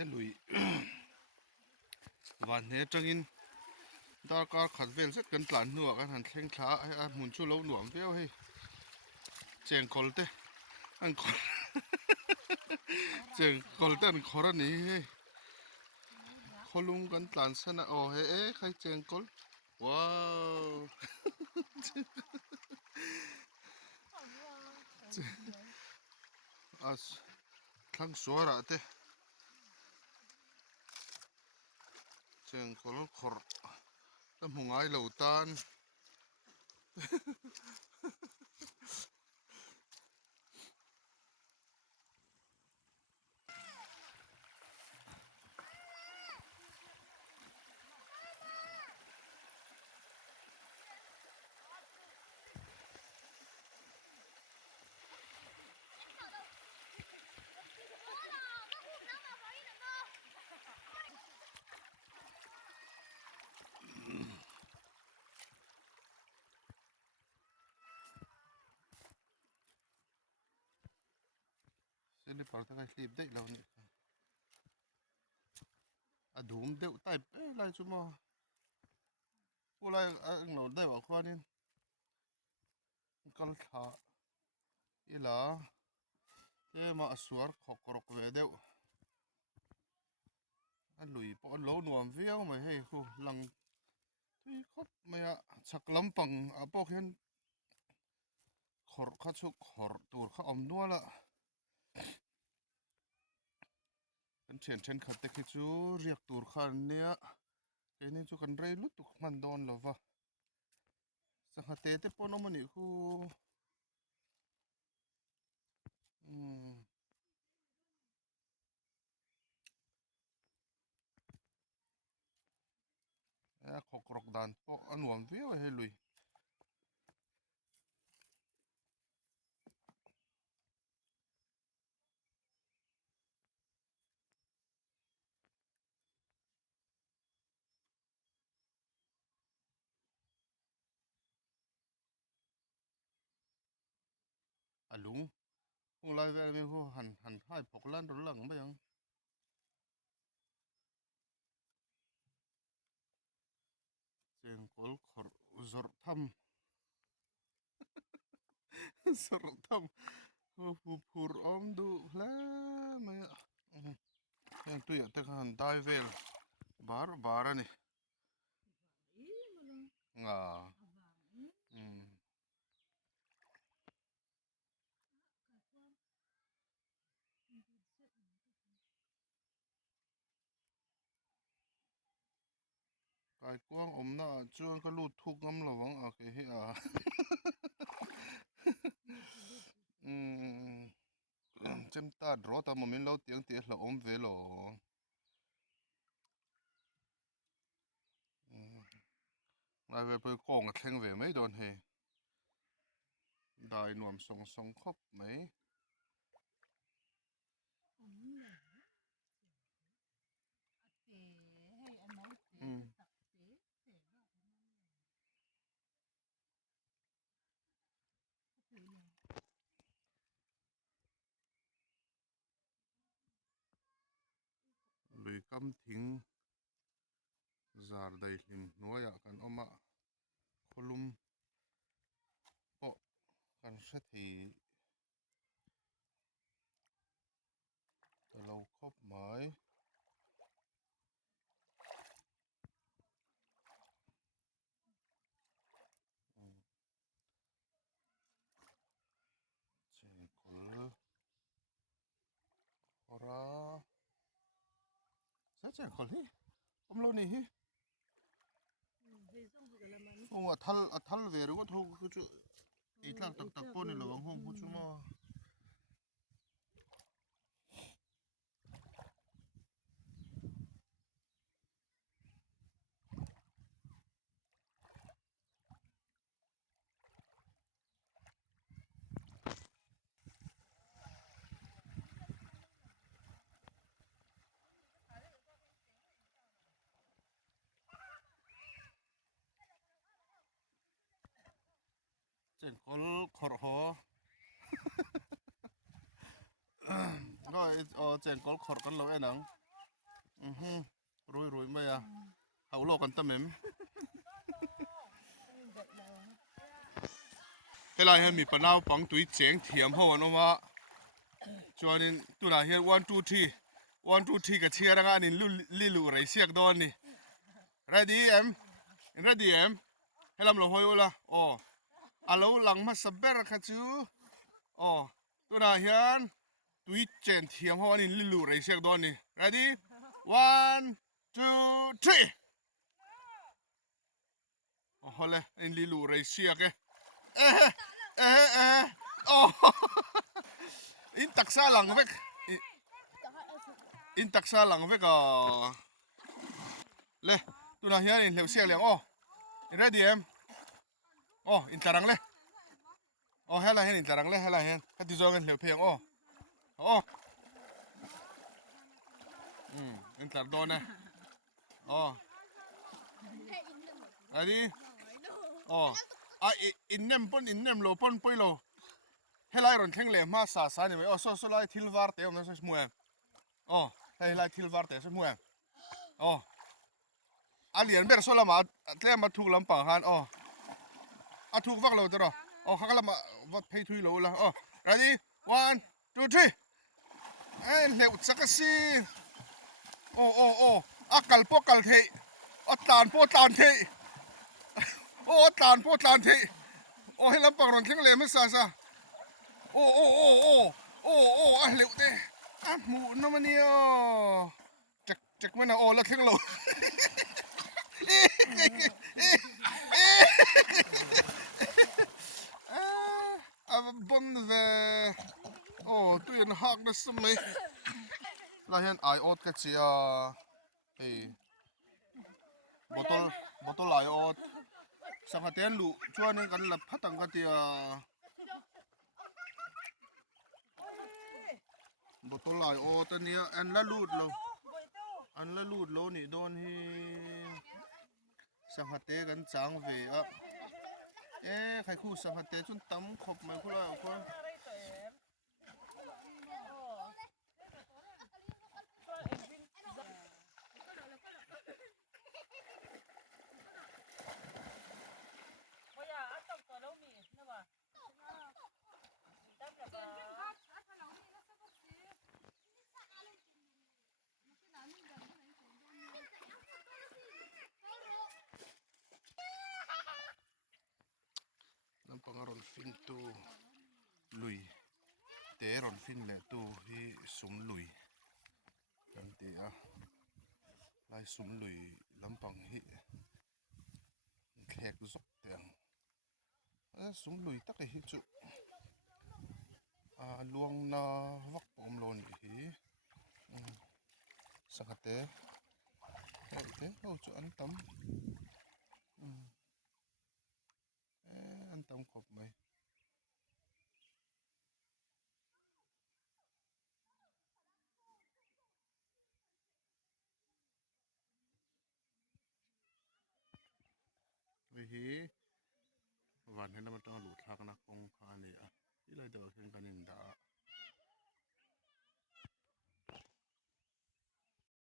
te lui van he tangin dar kar khat vel set kan tlan nuak an han thleng thla a hmun chu lo nuam veo hei cheng kol te an kol cheng kol te an khor ani hei kholung kan tlan sana o he e khai cheng kol wow as thlang suara te cheng kol khor ta mungai lo tanนี่ปากตะไคร้รีบได้แล้วนี่อะดูมเดวไต้เอ้ไรจุมอผู้ไรโหลดได้ว่าควานี่กัลทาอีหลาเอ้มาสวรขอกรกเวเดวอันลุยปอนโลนวมเวียวไม่ให้คูหลังที่คบไม่อะชักลำปังอะพวกเห็นขอข้าชุกขอตูดข้าอมนัวละเป็นเช่นขัดตะคิจูเรียกตูดข้าเนี่ยแค่นี้จูกันไรลุตุกมันโดนหรอวะสังหาเตะปนมันนี่คูขอกรกดานปอกอันวมเวียวให้ลุยอะลุงคงไล่แวมีคูหันให้ปกล้านรหลังไปยังเสียงกลขอจรทำจรทำผู้รอมดูแล้วไม่ยังตัวอยากแต่กันได้เวลบาร์นี่กายกว้างอมน่าจวนก็ลูดทุกงำระวังโอเคเฮียเจมตาดรอตามมันเราเตียงเตียละอมเวลนายไปกองกับแข่งเวไม่โดนเฮได้หน่วมสองครบไหมลุยกำทิ้งจาร์ได้ลิมนัวยกันออกมาคลุมโอกันเสถีแต่เราครบไหมเจ้าคนขอราเจ้าคนที่ผมเรานี่ฮิโอ้ทัลเวรุก็ทุกข์จุอีทางตักปนนี่ระวังห้องผู้ชุมาเจ้าคนขอหอก็เจ้าคนขอกันเราไอ้หนัง rối mày à hậu lo con tâm em cái này hay mi pan nào bằng túi chén thiểm hậu anh mà cho nên tụi này hiện 1 2 3 1 2 3 cái chia ra anh nên lù rải xiếc đó nè ready em ready em hay làm lo hoi ola alo lang mà sắp bẹt khát chú tụi này hiện túi chén thiểm hậu anh nên lù rải xiếc đó nè ready 1 2 3 Hola, en lilu reisia ke. In taksa lang vek. In taksa lang vek Le, tu na hian in leu siak liang ready em. In tarang le. Hela hian in tarang le hela hian. Ka ti zong en leu pheng in tar do ne. Ready? In nem lo pon poi lo helai ron theng le ma sa ni mai so lai thil war te om so muem helai thil war te so muem alian ber so lama tle ma thuk lam pang han a thuk wak lo tero khakala ma wat phei thui lo la ready 1 2 3 en leu chakasi akal po kal the tan po tan the tan po tan the helam pang ron theng le ma sa leu te mu no mani check mena la theng lo bon ve tu yan hak na sumai la hian ai ot ka chia botol ai ot sanga ten lu chuan in kan la phatang ka tia botol ai ot ania an la lut lo ni don hi sanga te kan chang ve khai khu sanga te chun tam khop mai khula ko pangaron fin tu lui te ron fin le tu hi sum lui kan ti lai sum lui lampang hi khek zok tiang sum lui tak hi chu luang na vak pom lon hi sakate te chu an tam an tam khop mai hiวันให้นำมาต้องหลุดทักนักคงคาเนี่ยที่เลยเดินขึ้นกันนินดา